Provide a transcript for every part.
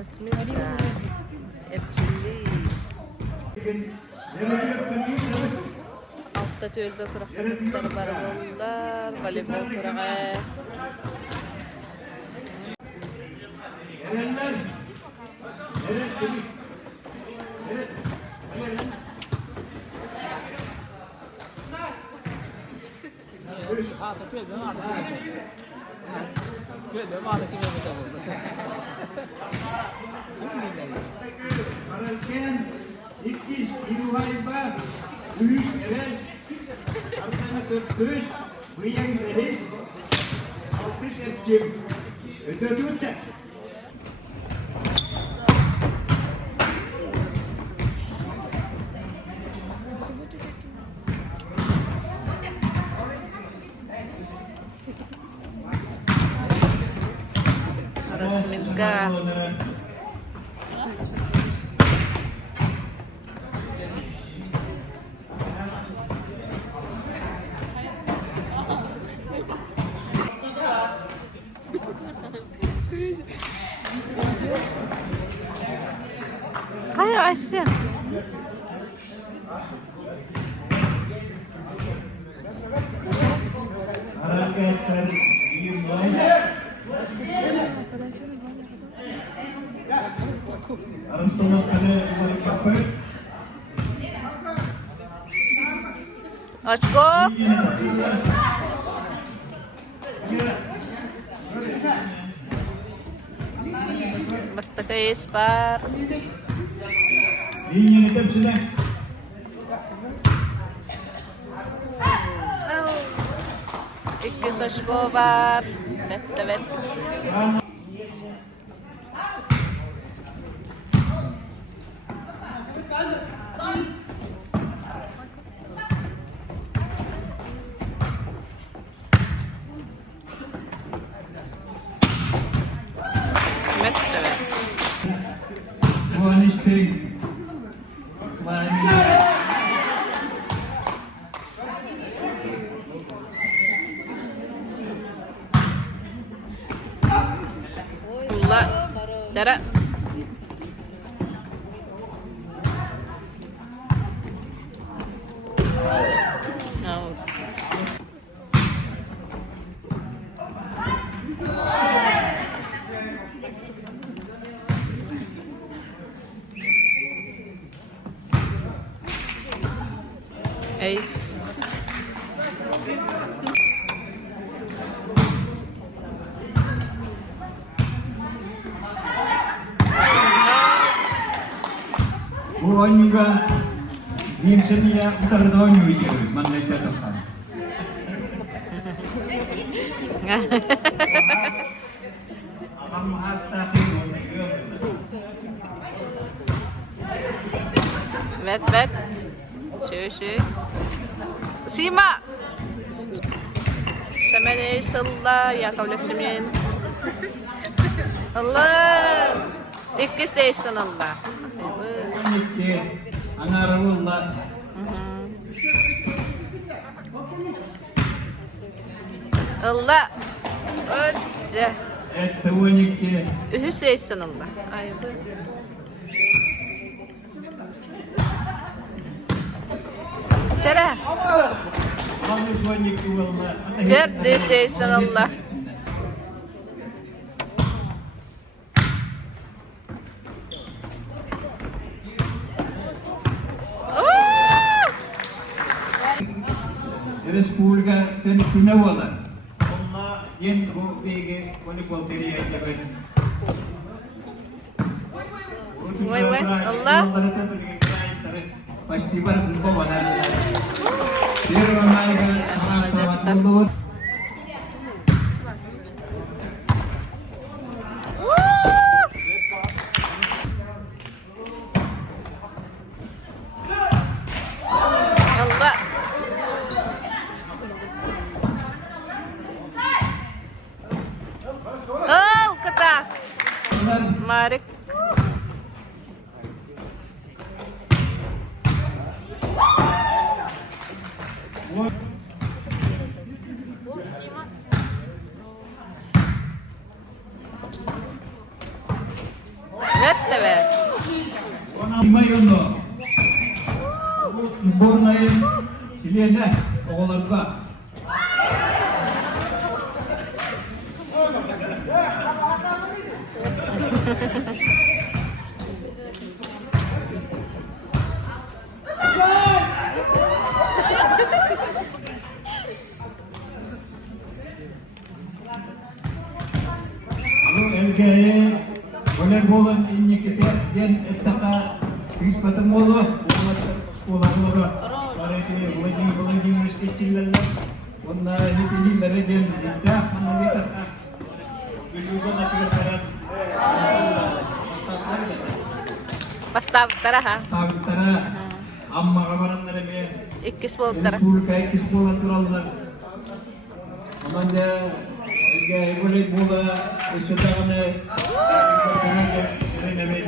Rasmita. Etçilli. Altta tölbe kuraklıkları var bollar. Voleybol kurağı. Aralken ikiz iruhayba büyük eren arkana 45 bıyang behis alkış etcim ödötütte Rasmita. Hayır aşağı. hareketler yirmi Arastonun kale kapı Aç go. Basta kayo spar. Linya nitip sila İki saç go var. Evet. Evet. One is big. Allah. Dara. Ace. Bukan juga game seni ya utar tahun juga mana jatuh kan. Kamu hasta Bet. Şu. Sima. Semene sallah ya kavla semin. Allah. İkis eysan Allah. Nikah Anarullah Allah. Ötce. Nikah Hüseysin Allah. Ay. Çara. Kamu nikah wallah. Dört Hüseysin Allah. Respublika Tenkunawala. Allah yen ko bege koni polteri ay jabat. Wait, Allah. Pasti bar ko wala. Pero may mga Allah. Oh, kata. Marik. Vette be. Ona mayondo. Bornayım. Silene. Oğlanla. Bu elgeye voleybolun inne keserken ettaka hiçbir molu oğlanlara karate Vladimir İskillerle onlar niteliğleri geldi. Manolita Gülüyorlar nakılar. Basta tara ha. Tara amma kabaranları bir İkkis bolup tara. ikis bola turallar. Amanda voleybola şutağını reneve.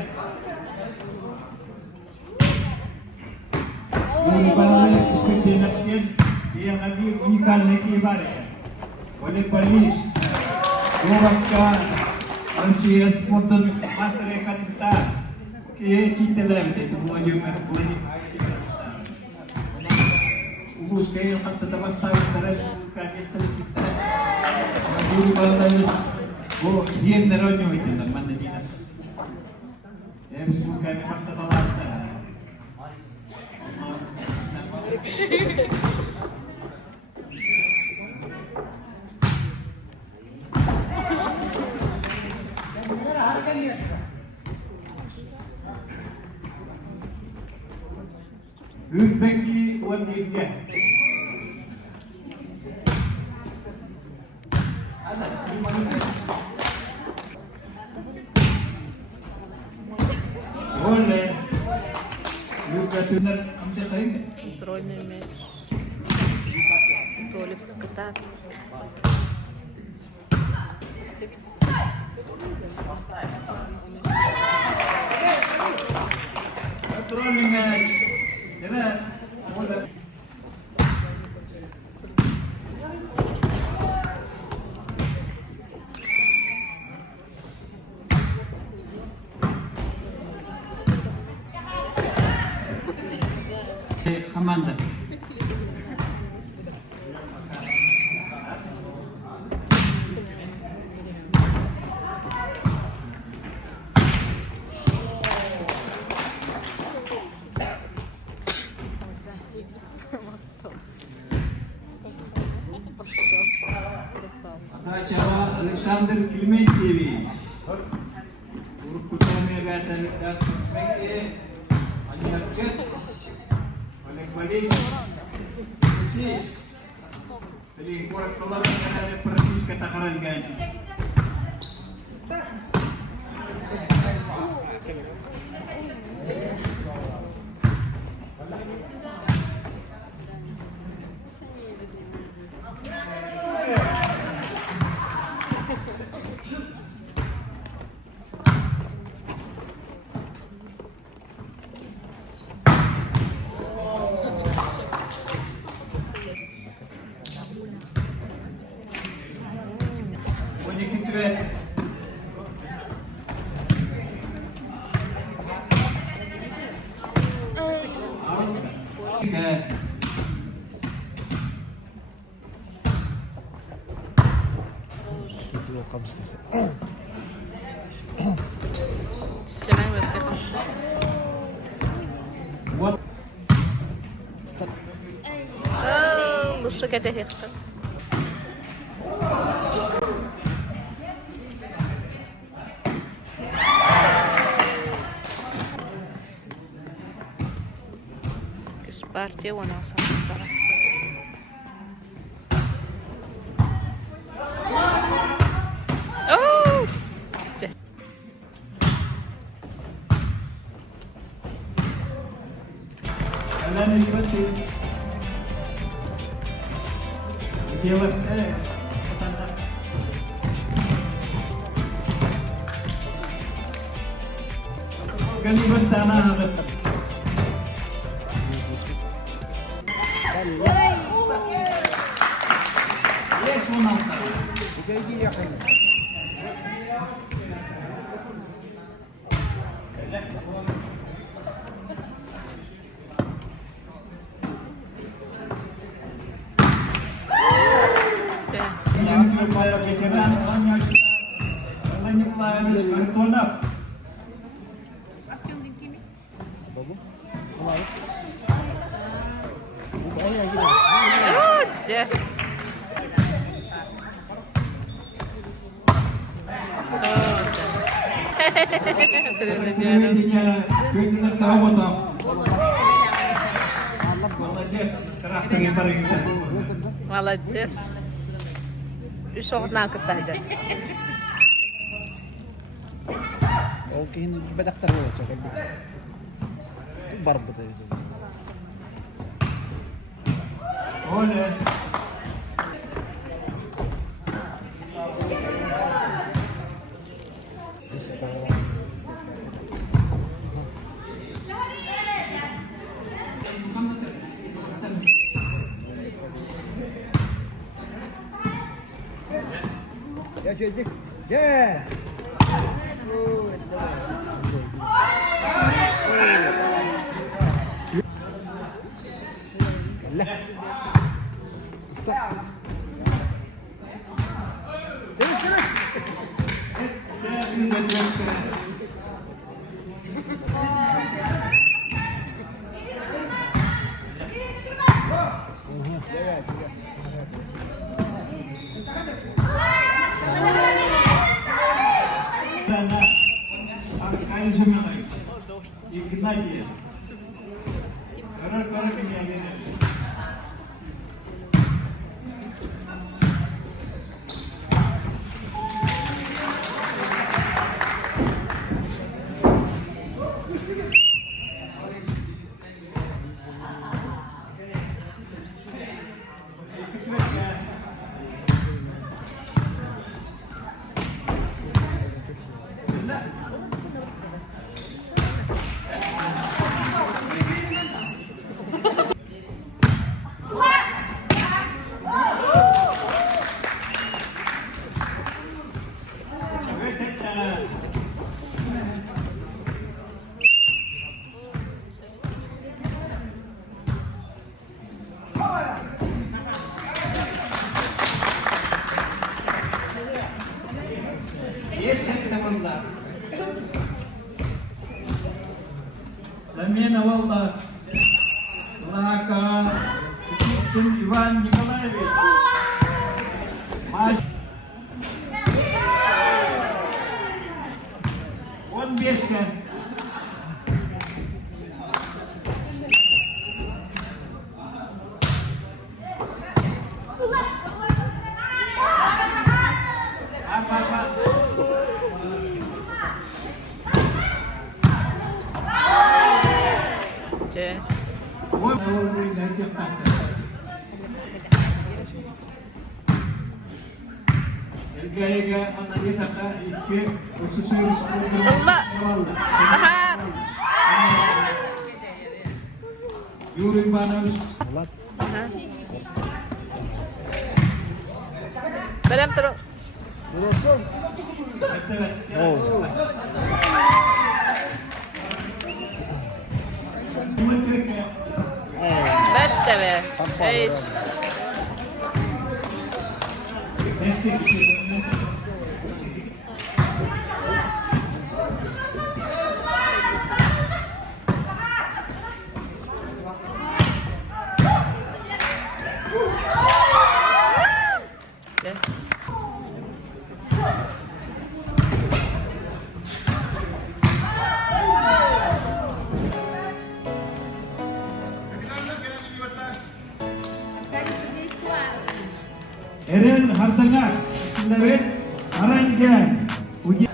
Voleybola ispetlenirken dia hadir unikal lagi bare. Oleh Paris, Gorakka, Rusia Sporton Masyarakat kita ke citelam itu mengajukan boleh ubus kaya hatta tamasay taras kaya kita guru balai oh dia neronyo itu teman dia yang bukan hatta talata Ülpeki Wandilya. Oleh Luka Tuner amca kayu ne? Kontrol Mehmet. Tulis ketat. Kontrol Mehmet. Kira oleh Amanda. Acara Alexander Clementievi. Grup utama gata das mereka anjat oleh Paris. Persis. Jadi kurang keluar dari persis kata-kata ganti. Evet. Semen ve kamsa. What? Oh, lusu kete hekta. Партия вона самотара. Oh! Kalian ikuti. Jawab, petanda. Galiban tanah. Yes, Monalta. nyiptain karton up. Udah. Sudah berjalan. Intinya kita tahu tak. Kalau dia kerak terlebar kita. Malah Jess. Çok nakıttaydı. Oke, hindi badak tayo sa gabi. Barbo tayo sa. Oleh. Ya çocuk. Ya. Lah. Stop. Terus. Замена Волта. Лака. Иван Николаевич. Он бешка. C. Вот уровень этих танков. Elga menangis kata iki khusus Allah. Bahar. Yuri Panos. Alat. Berem terus. Oh. Bette be. Eis. Eren Hartengah, Lewet, Aranjan, Uji.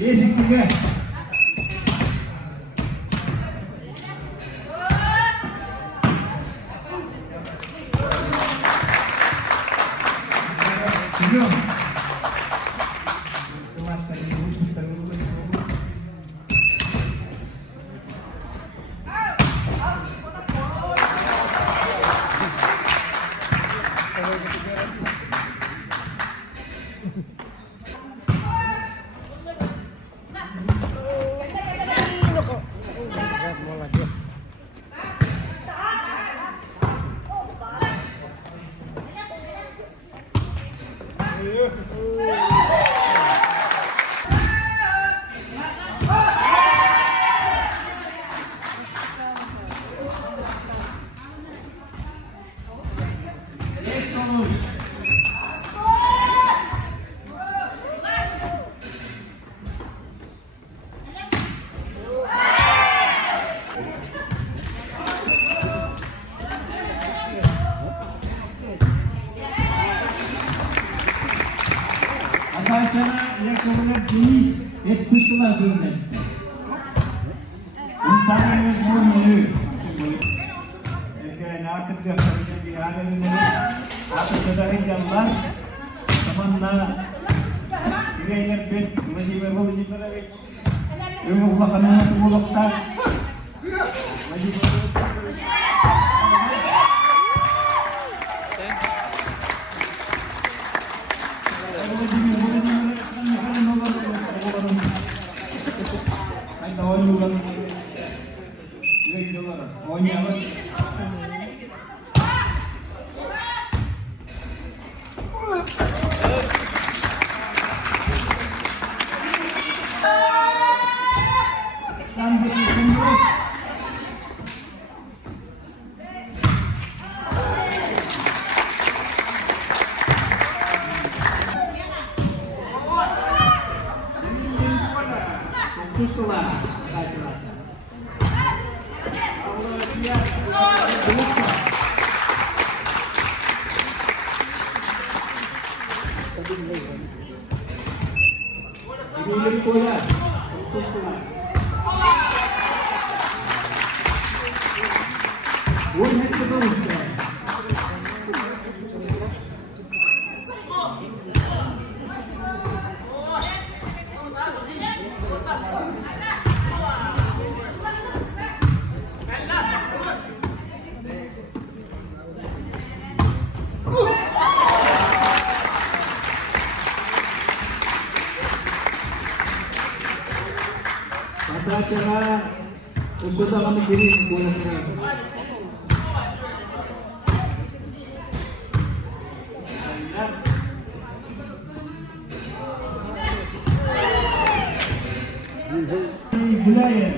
Değişik bir gel. Gidiyorum. Acara ayakkabılar geniş, hep kuşkular görünen çıkıyor. Bunların boyunluğu. Nakit göstereceğim bir haberleri. Nakit kadar zamanla bireyler bet, Vladimir Vladimirovich, Ümullah Hanım'ın bulukta. Acara untuk kami kirim bola serang. Budaya.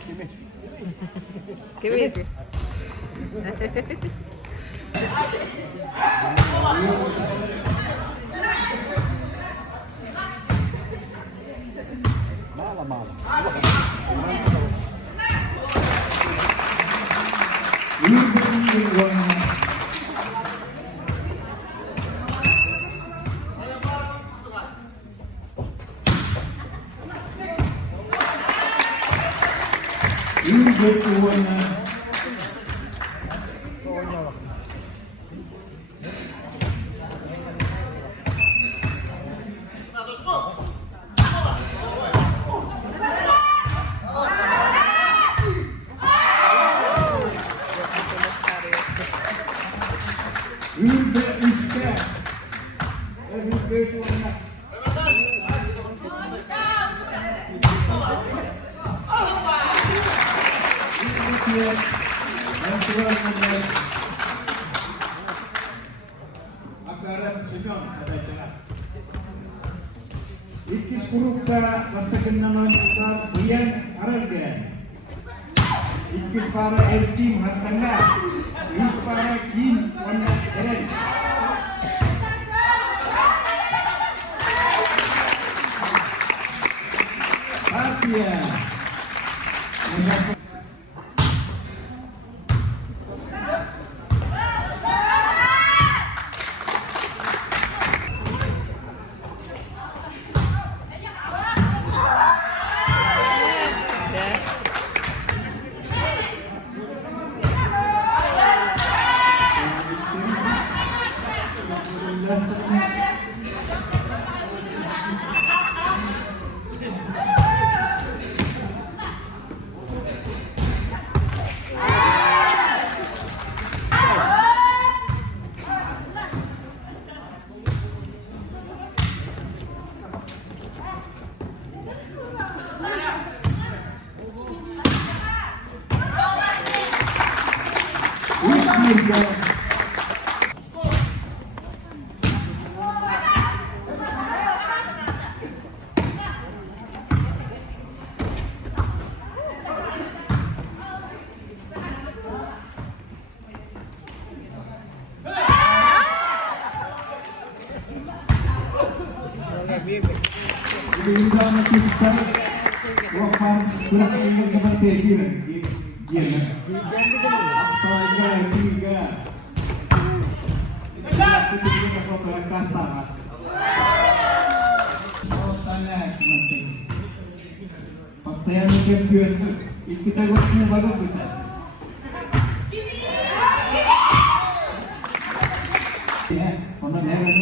Kimi? Mala. Gracias. Gracias. Agar sejon arkadaşlar. İkiz grupta Vastakınaman Utar Diyan Araja. İkiz para Elçin Hattanga. İkiz para Kim Wanda Eren. Gracias. Imzana kita wakar kurang ingin kita terjun dia apa tiga kita kita kalau kasta oh sana penting pakaian champion kita waktu bagus kita ya orang daerah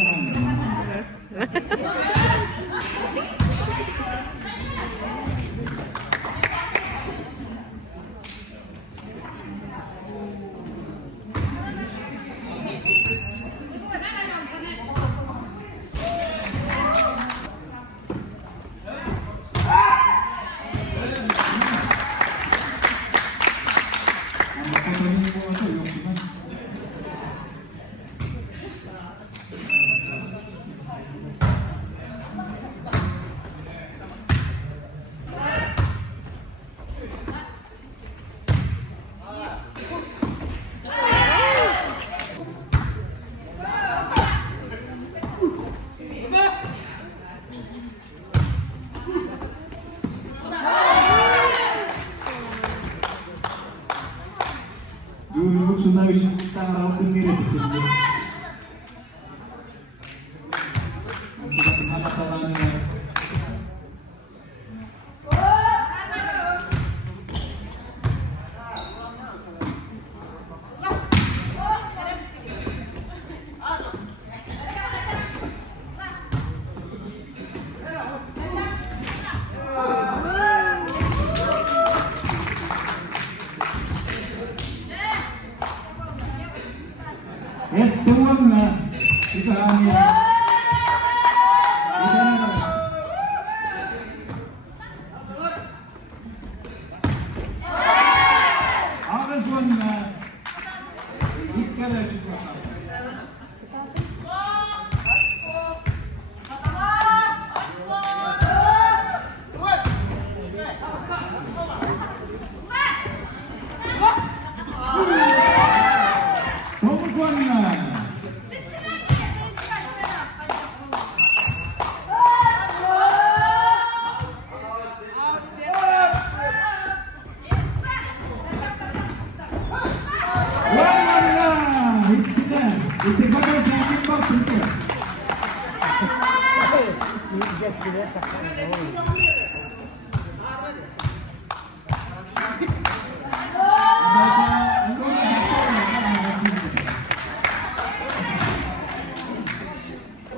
dulu sudah bisa kita rawat sendiri betul. Untuk apa caranya? Tuhan na kita hanya awas na ikala juga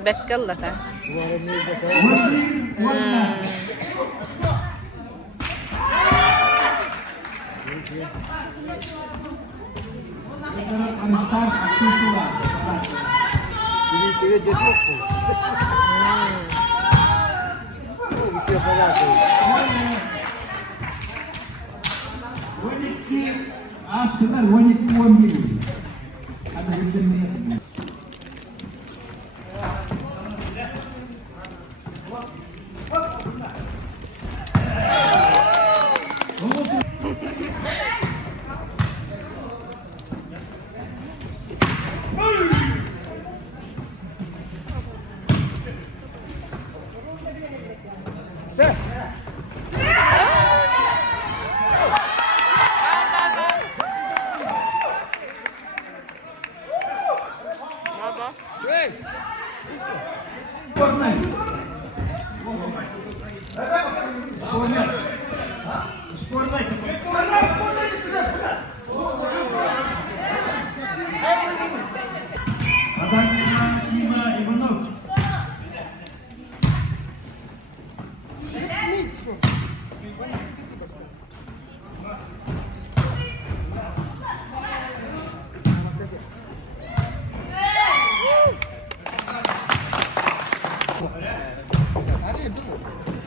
Bekkel lah kan. Astılar 12-11. Hadi hızlı. Corner. Adam Şima Ivanov.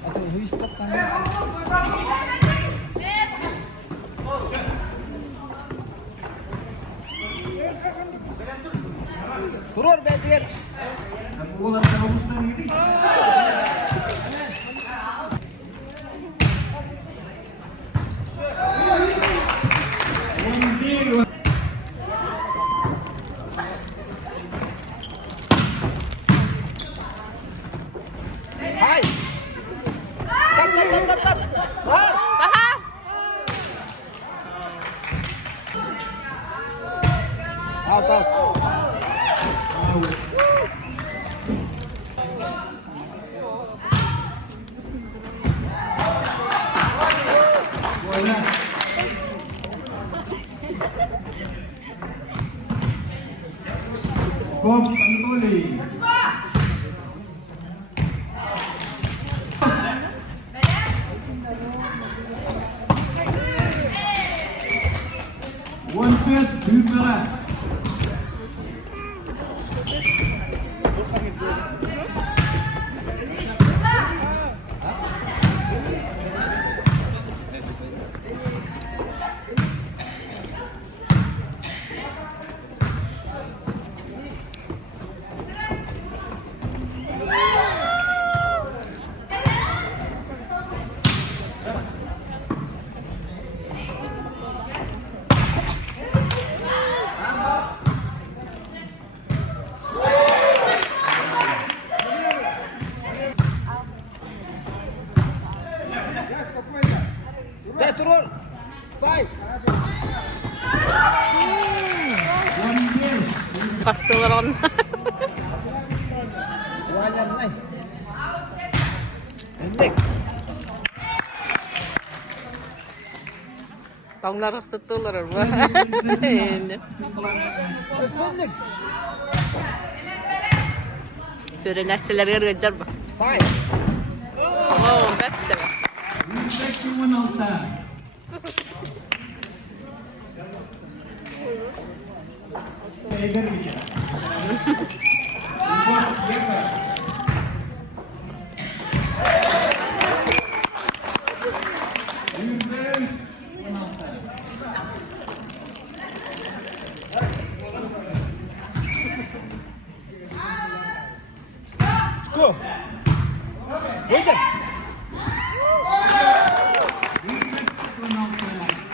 Atau who stop kami? Turun Bedir. Bola tavuktan yedik. Hai. Tap. Tahan! Out. Bola. Bob Anatoly. One pet, two berat. Turun. Fight. One game. Pastular ako na. Wajar nih. Pendek. Tong naras sa tular ba? Pendek. Pero nähçeler gırgıcar ba? Fight. Oo, bette ba? Respect yung manausa. Tiger bicara. Go. Waiter.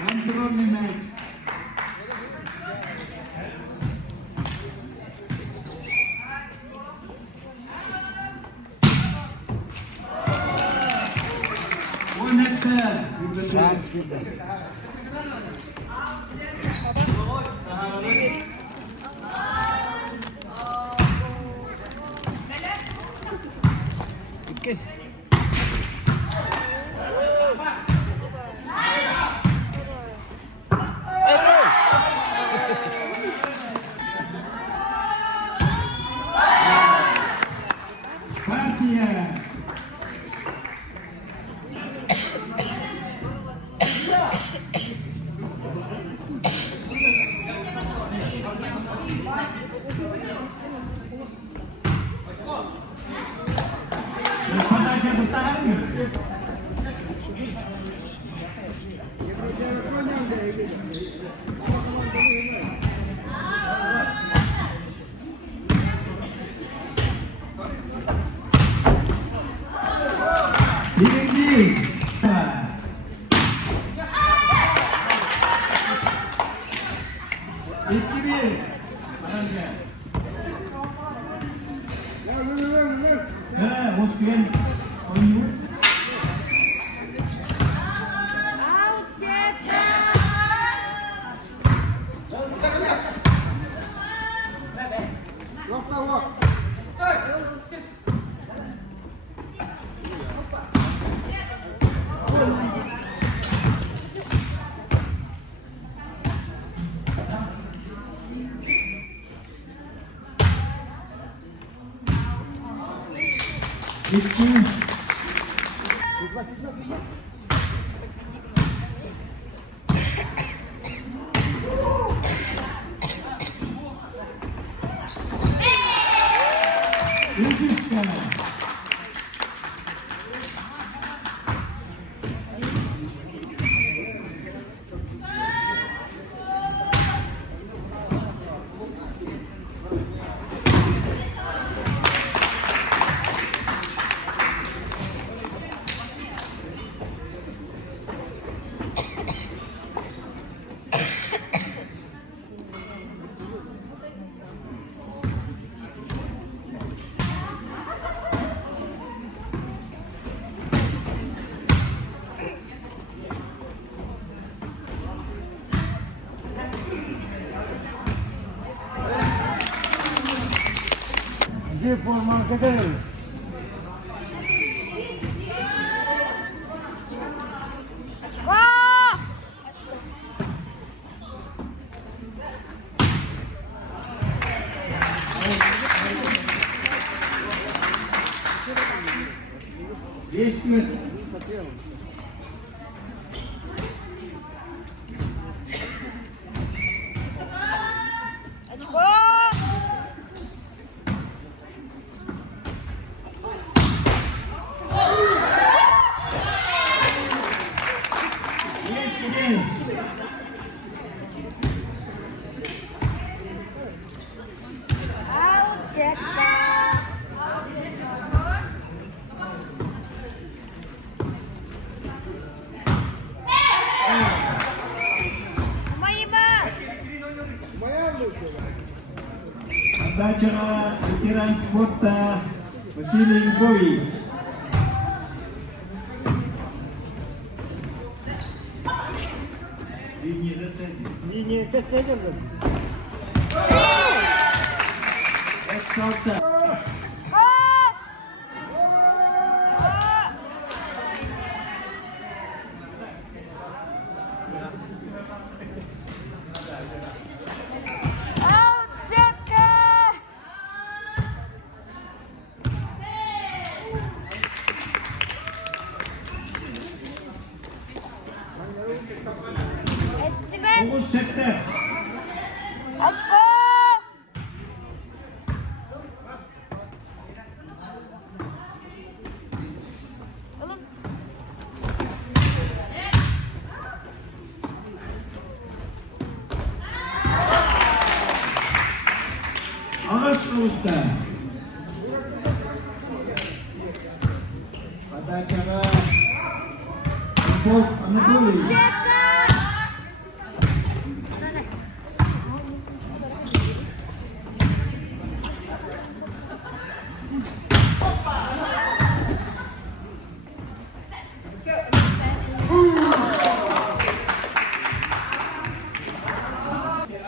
Control the match. One hectare. Chance kita. Ikis. Partia. Pada Birinci. İki bir. Aranja. Özgüven oyunu. İki. Üç tane. Geçti mi? Acara veteran sport Masiling Boy. Linie tertentu. Exalta. Fokus sekte. Ağaç usta. Pada acara untuk Anadolu.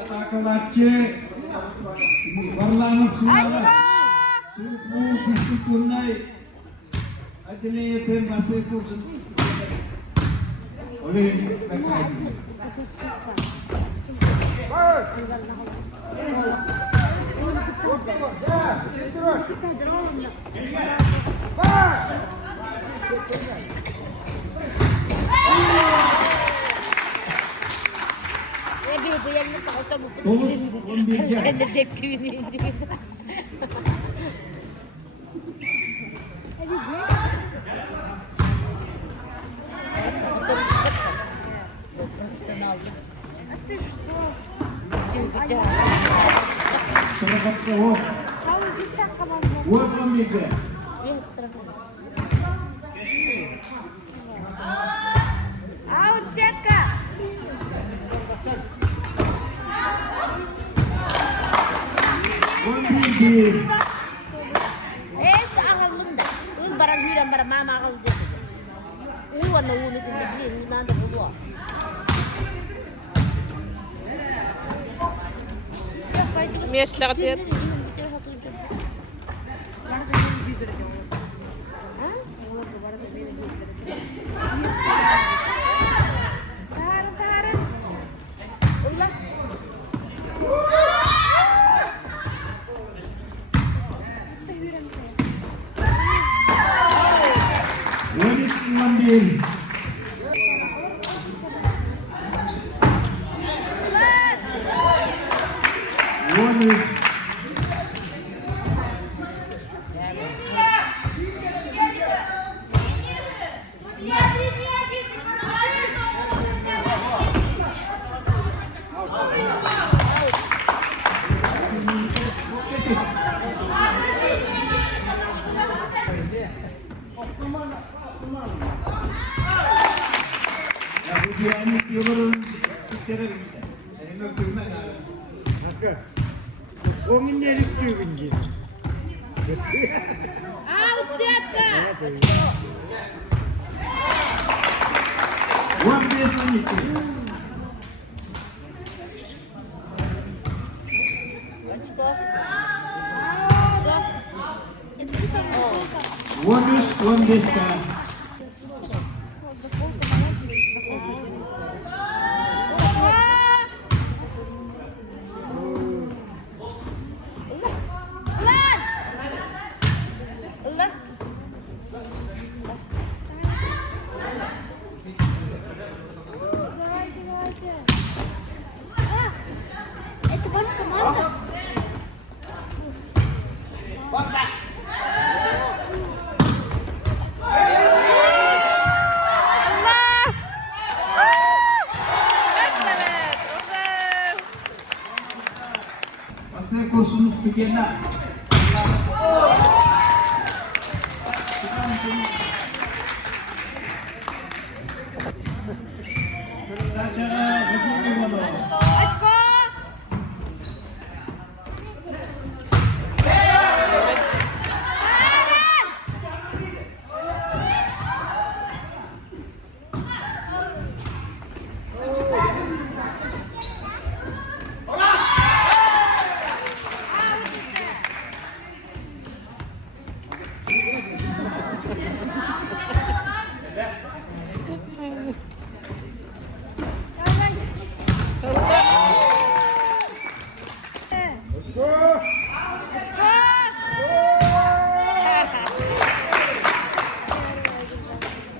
Sakalace warna sinala suku bisukunai adine tem masih kursus oleh PKI. Bu yanına tahta bu kadar gelecek gibi değil. Sen aldın. Terhadap kau, buat kami ke? Iya, terus. bir. Akalında. Un barang hiram barang mama akal dia. Warna itu dia, nanda berdua. Место ответ. Wanis mengambil. Wanis. Ya bu yani diyorlar Türkçe'de de gider. Elime kıyma Hakkı. O minerik düğün gibi. Out, Zetka! One base on it. One base ka. Это ваша команда? Pasal kursus begini. Cara begini mana? Очко!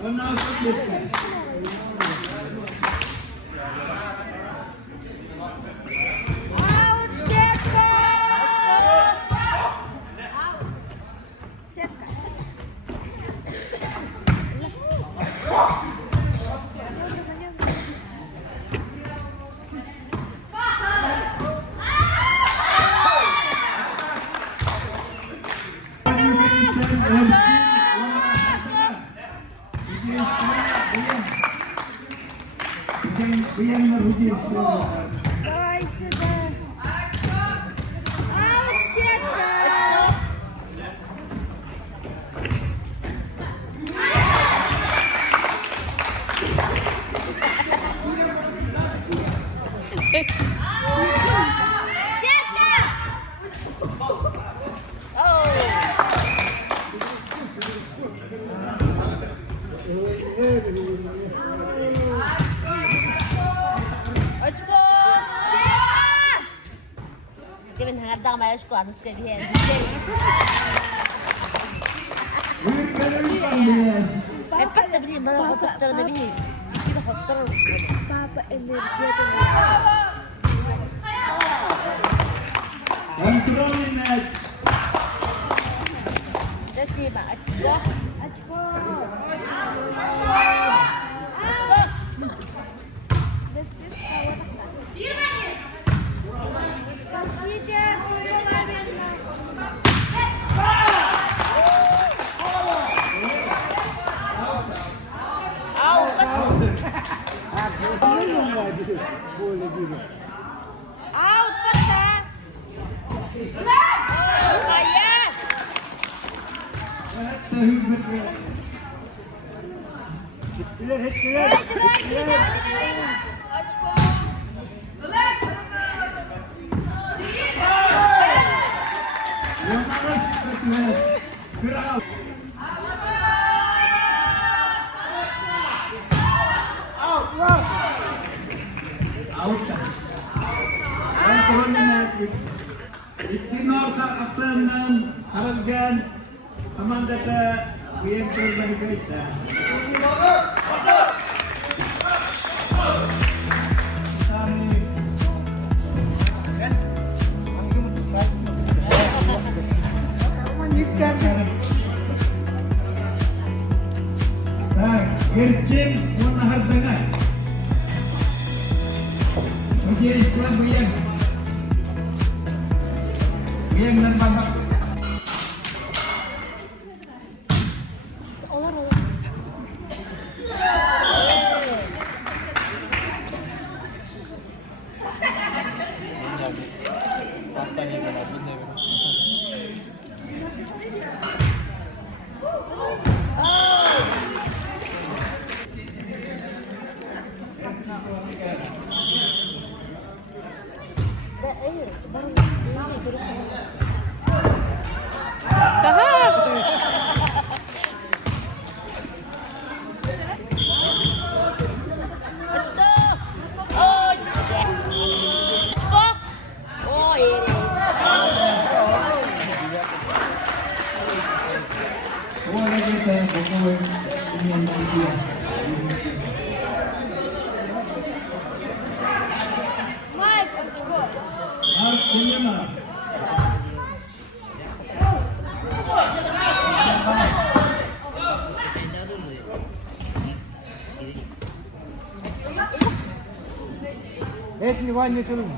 One base. Out, Сетка! Out. Сетка. Давайте, да. Out, Сетка! Очко! Kevin hangadang mayos ko, anus ka diyan. Ay, pat na bilhin, mga kapatero na bilhin. Kita kapatero. Papa, energy ito na. Controlling that. Kasi ba? Achko! Achko! This is how Böyle gibi. Out, pata! hürmet. Gittiler ettiler. Kral. Out. Itinor sa aksanan harapgan aman data uyang turban kita. Gercim muna hardangan. Ujian kuat buyang. Buyang dan babak. Olur olur. Hastaneye kadar dinle. Oh ini. Wala kita bukuin dengan dia. Mike, let's go. Artinya Etni var ne tulum.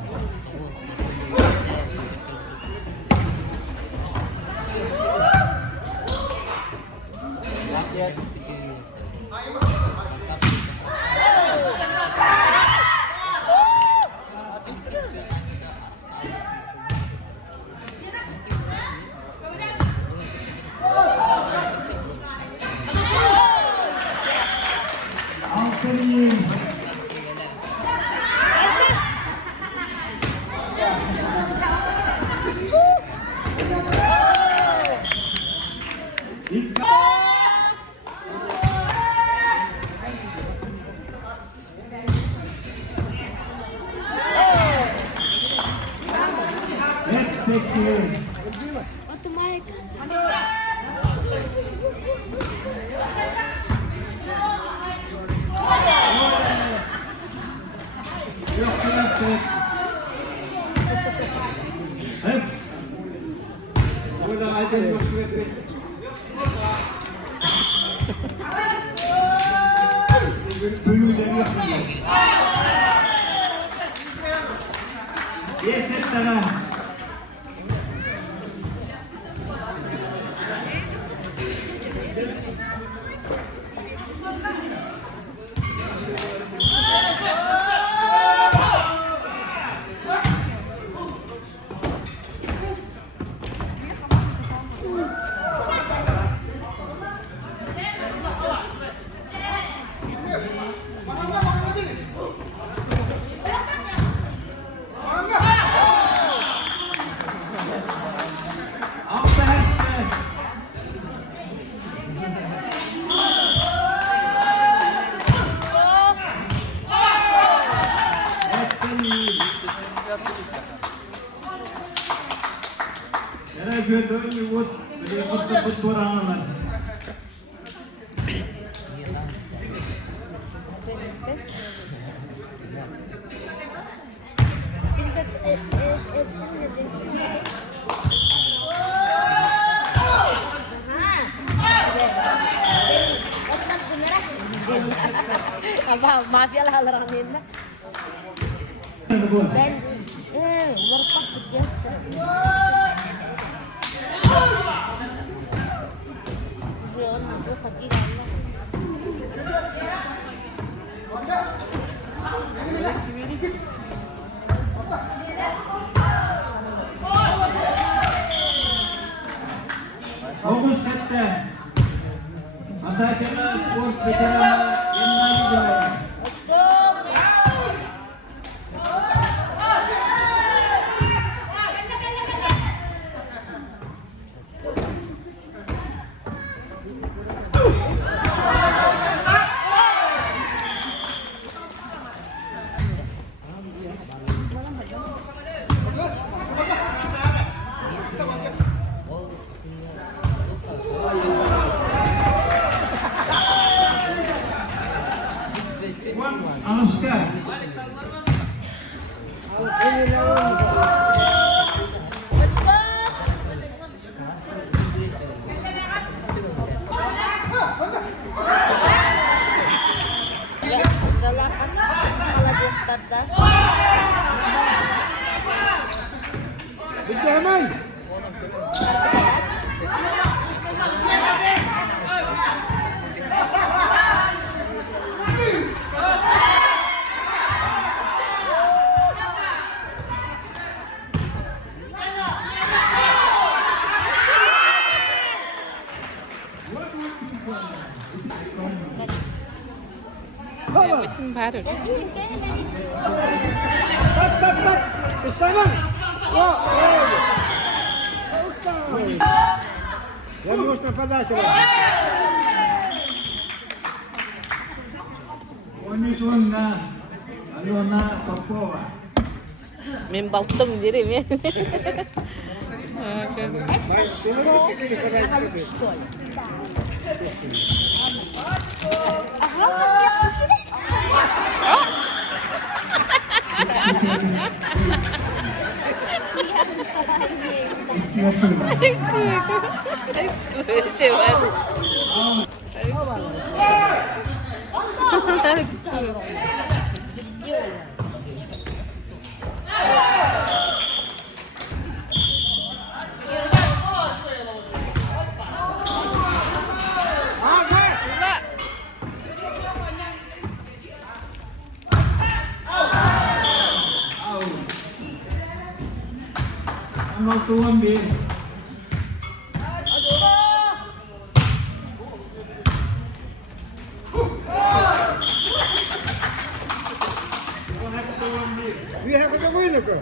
Aferin. Let's take care. Otu Mike. Yok klasik. Hep. Burada aydın yok sürekli. Bölümleri yapıyor. Yes, hep tara. Era jodoh nyebut, betul-betul kurang aman. Apa mafia lah larangin na. Dan warpak biasa. Yun, pag-ilan lang. Bagus kata. Alaska. Jalan pas kepala dia start dah. Bitti hemen. Bütün baru. Tak, tak, tak. Ke sana. Wah, Я нужно подачу. Onishunna Alona Popova. Min baktım diri mi? Бачиш, ти не хотіли подачу. Şey var. Ano tuan bin? Віга Котовинника.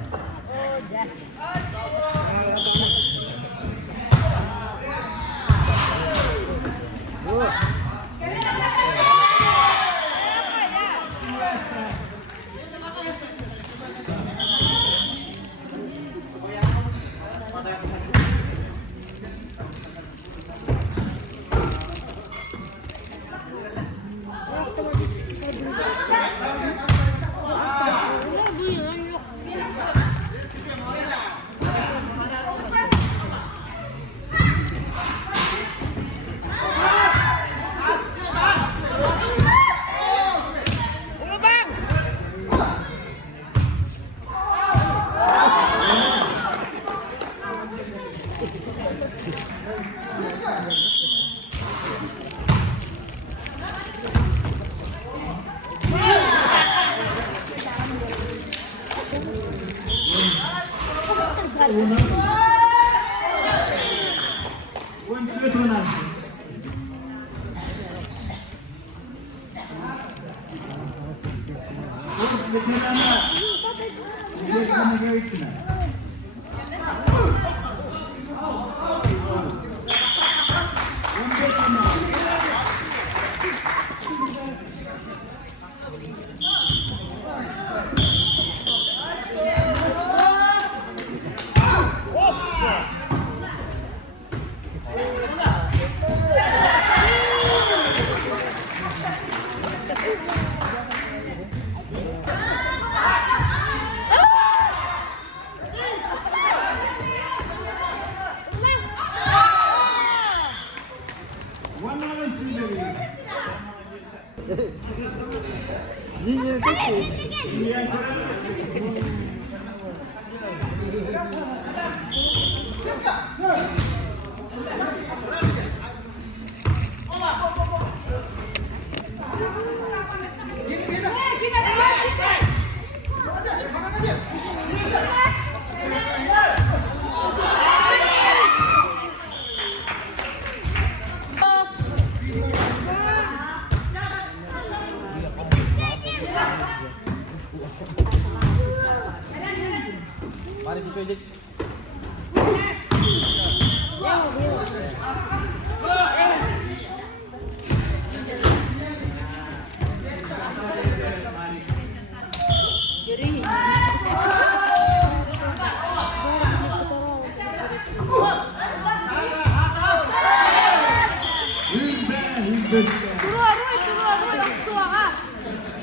Buon telefonato. Yine tuttu. Mari diculik.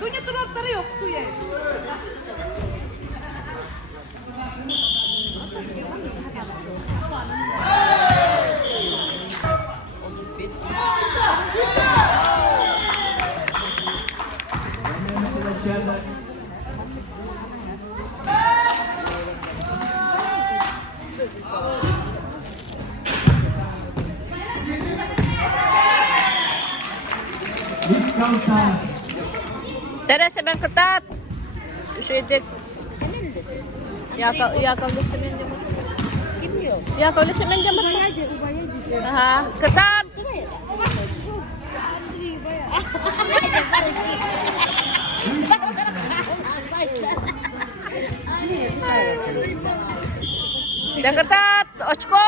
Dunya tulotları yok suya. Cara semen ketat. Suitik. Ya kalau semen jam. Kim yok? Ya kalau semen jam. Ubaya aja. Aha, ketat. Jangan ketat, ochko.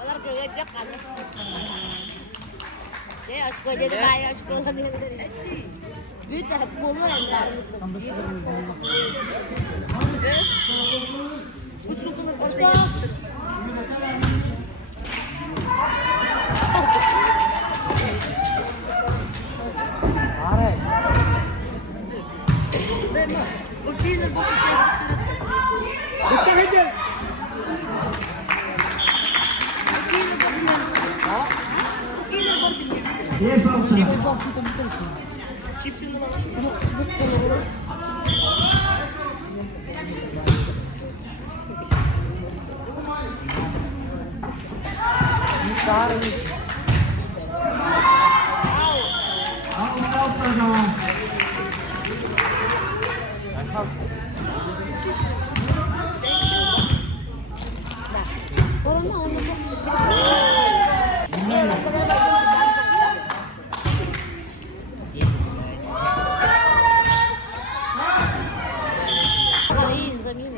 Onlar gagacak kan. Ya açko jadi bayar açko kan dia. Büyük taraf bolu var. Açko. Corona onu заміни.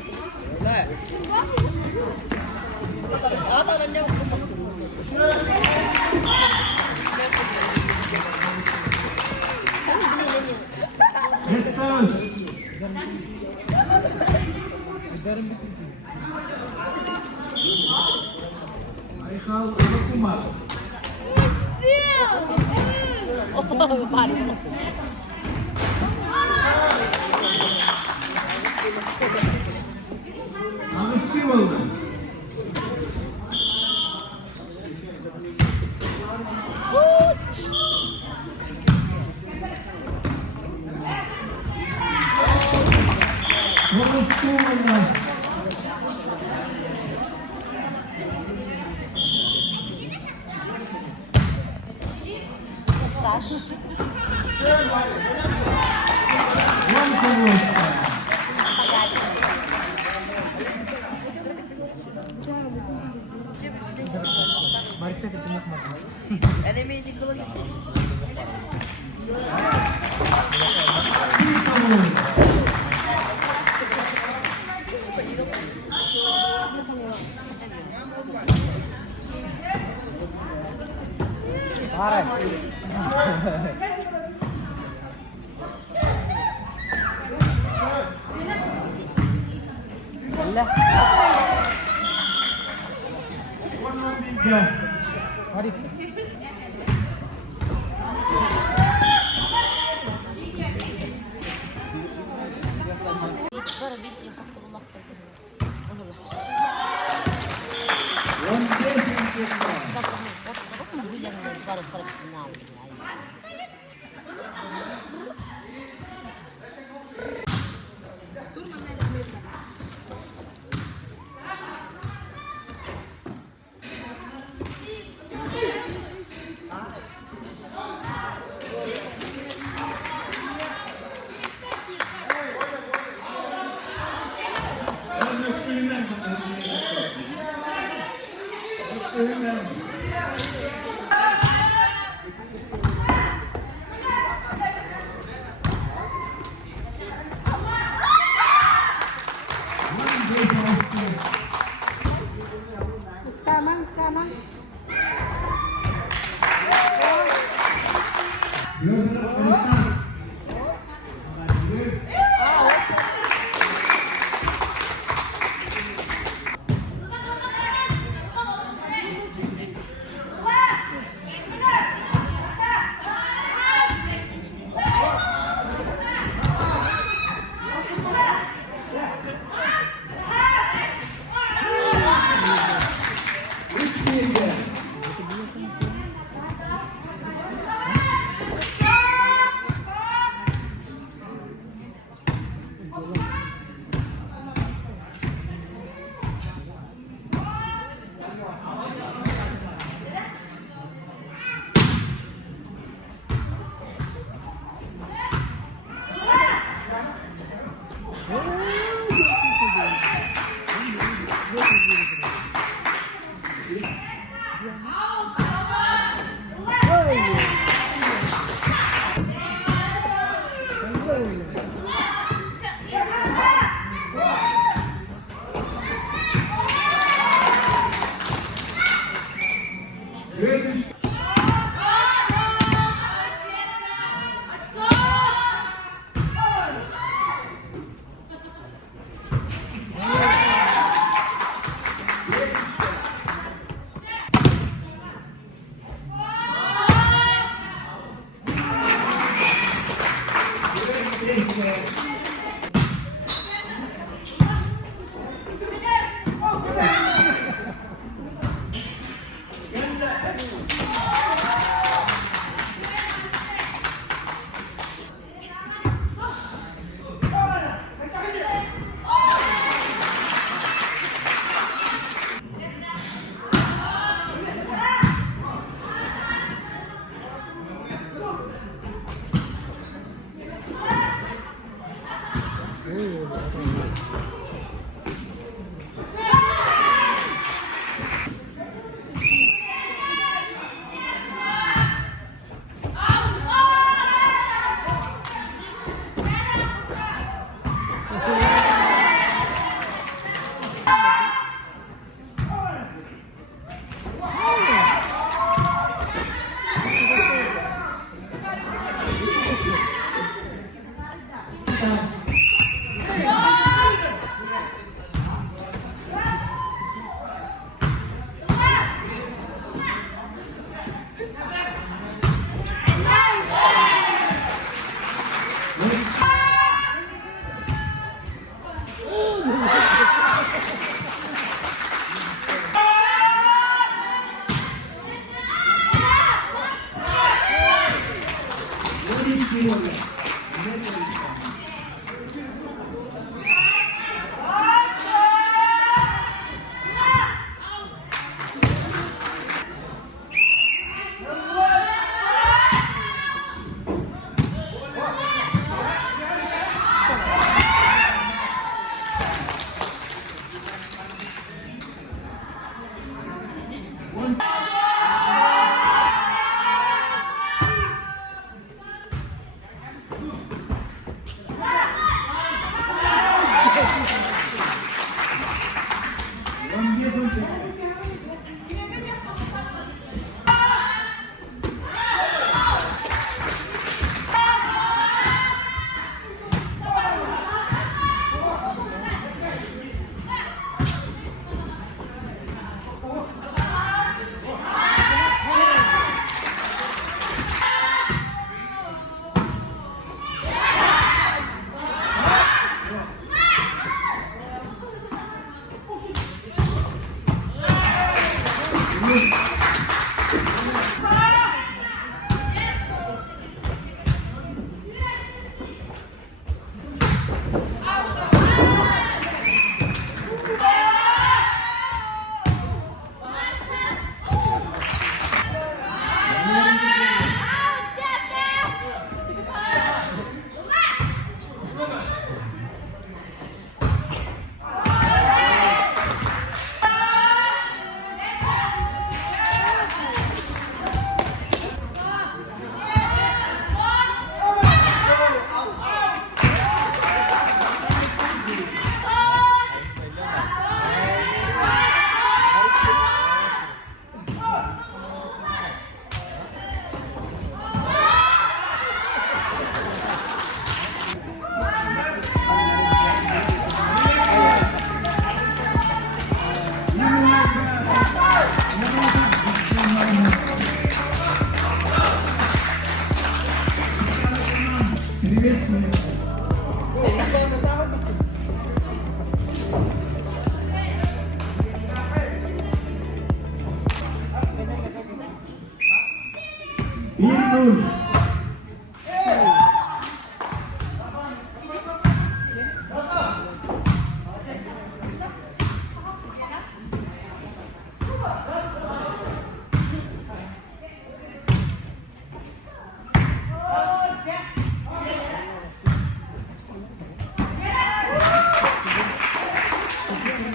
1-0.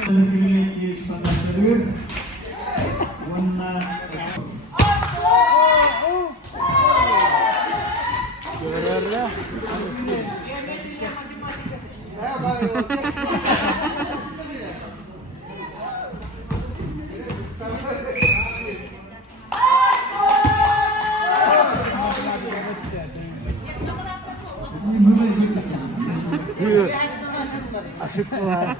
Lebih sepatutnya warna Asyik kelas.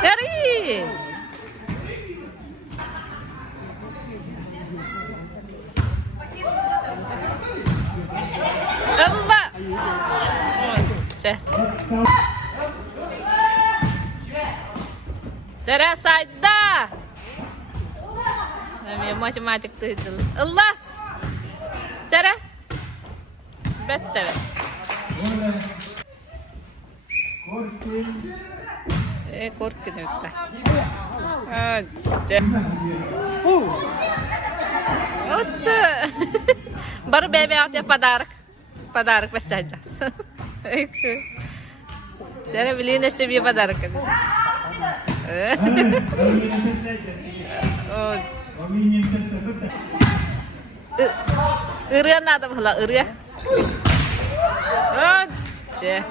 Dari. Allah. Ceh. Cara sajda. Namanya macam-macam tu itu. Allah. Cara? Bette be. Ora. Korkin. Korkun ötte. Hadi. Отто. Baru bebe ya padarak. Padarak bas saja. Jadi beliin aja bir padarak. Oh. Irıya nada bhala irıya. Hadi.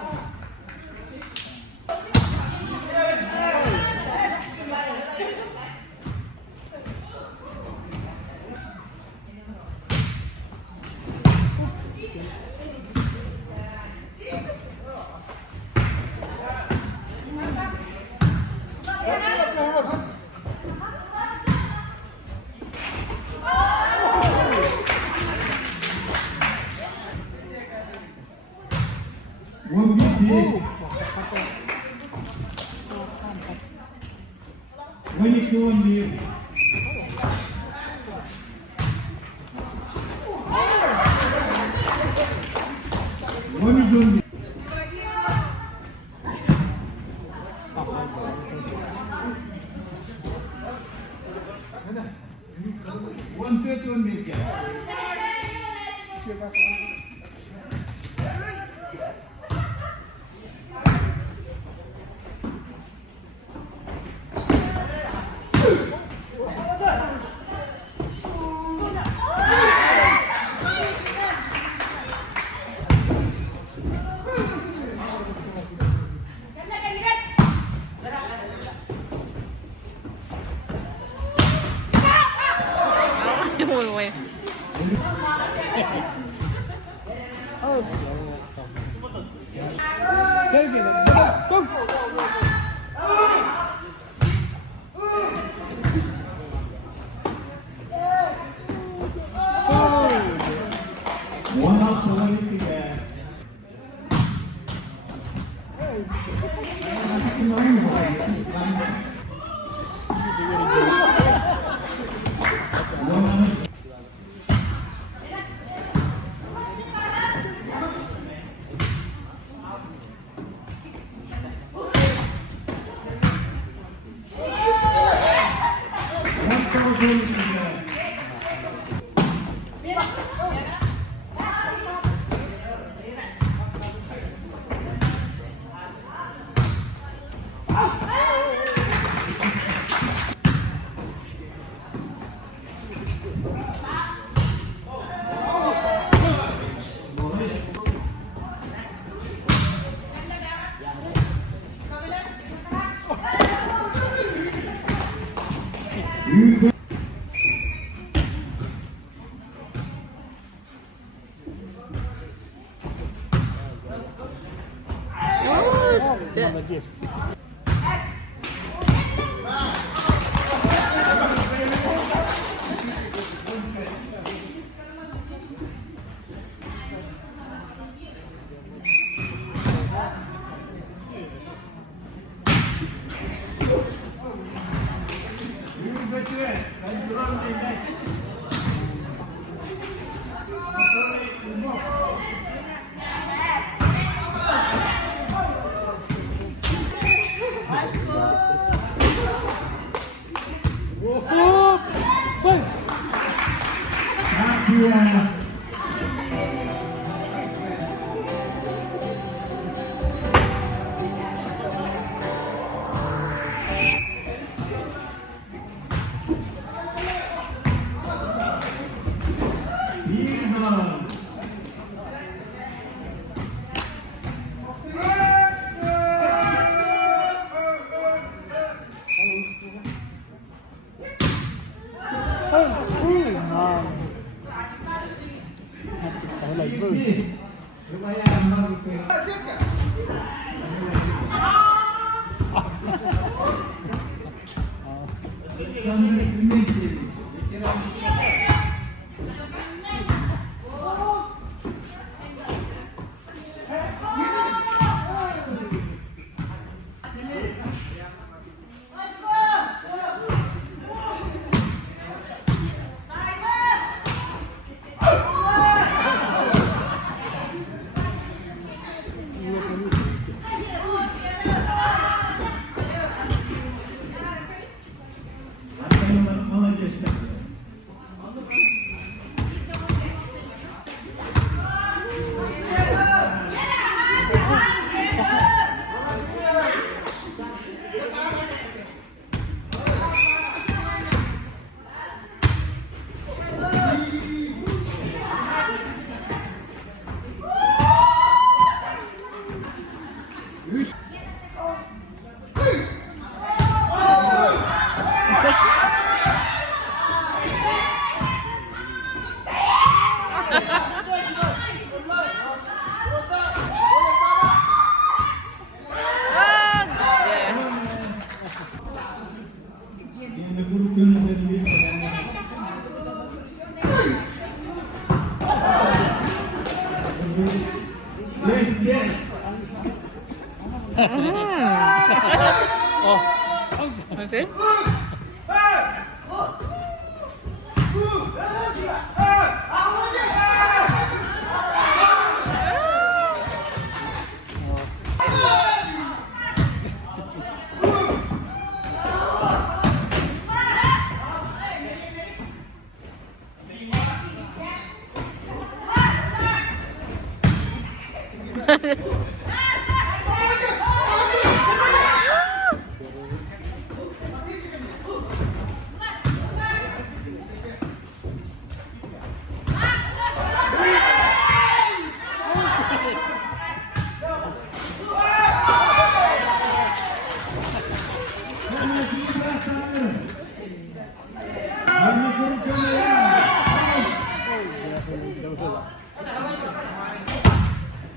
One big. When you go on the one is on the one to one milk. Ой. Gel gel. Dur. One out to one in the Молодец. Oh. Hadi.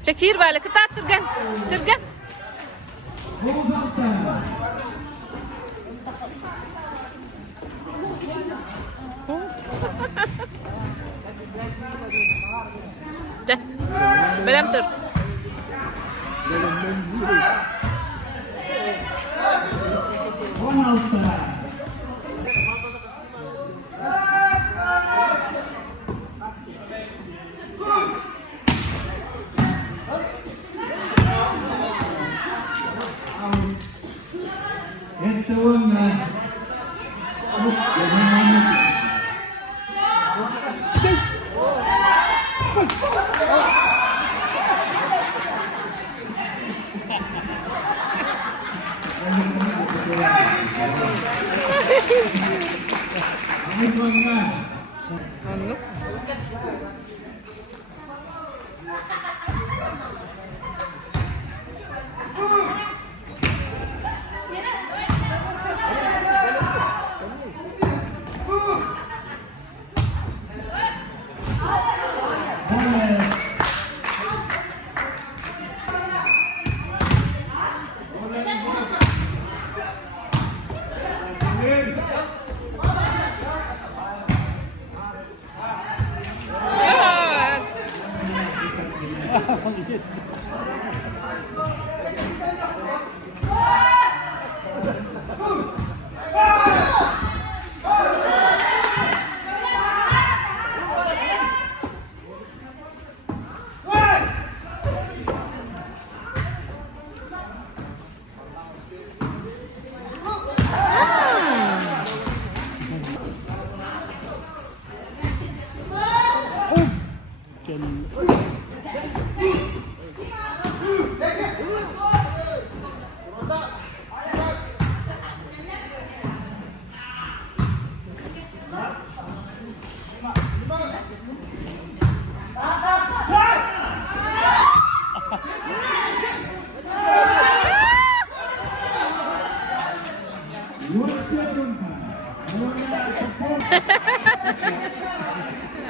Cekir balik ketat tergan. Tergan. Cek. Belum tur. It's the one. Anlık.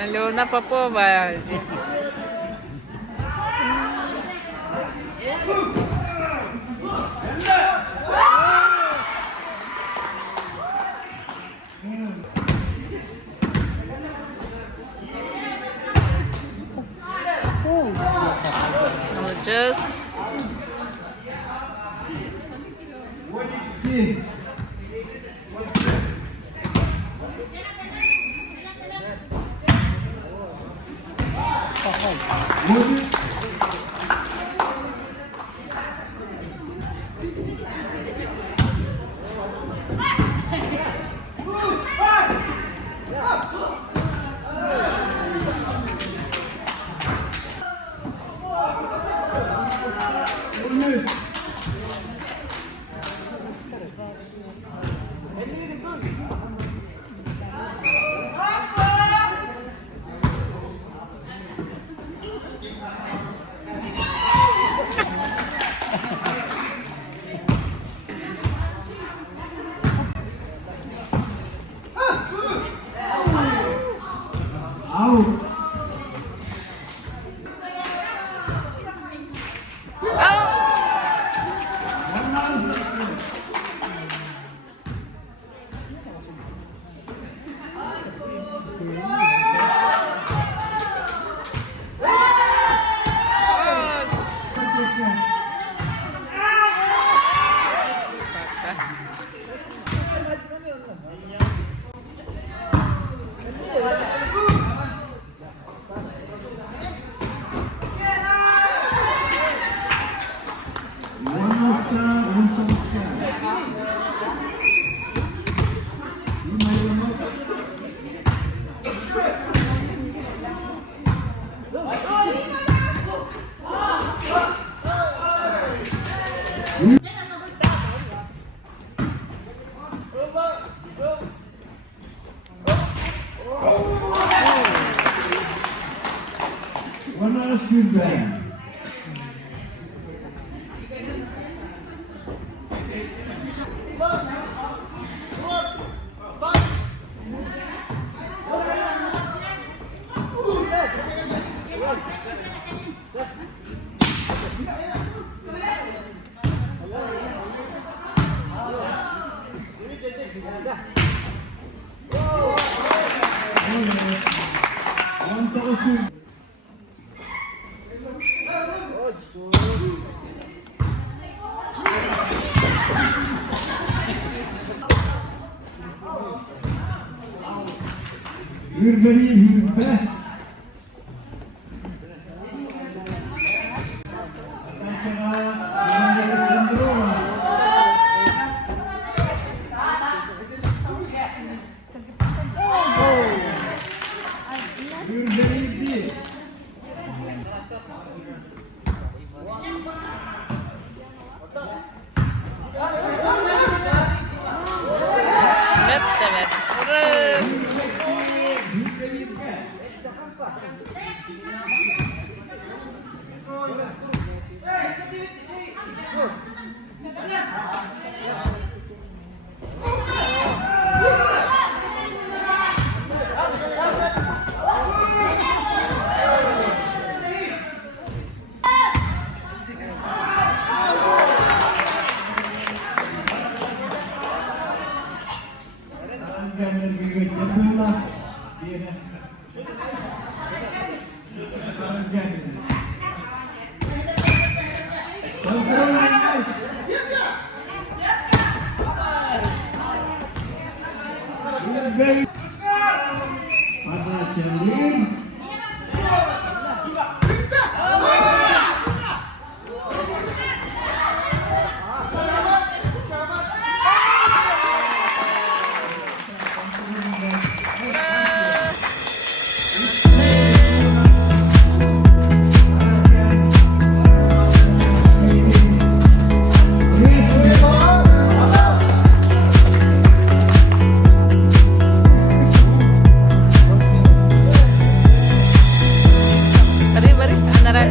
Alona Popova. Just Out. Warna surga. Untuk usul. Yürgeni yürgbe. Yürgeni. Evet, evet. Vurun. Jangan bergerak dia. Pada jalur Bari, antara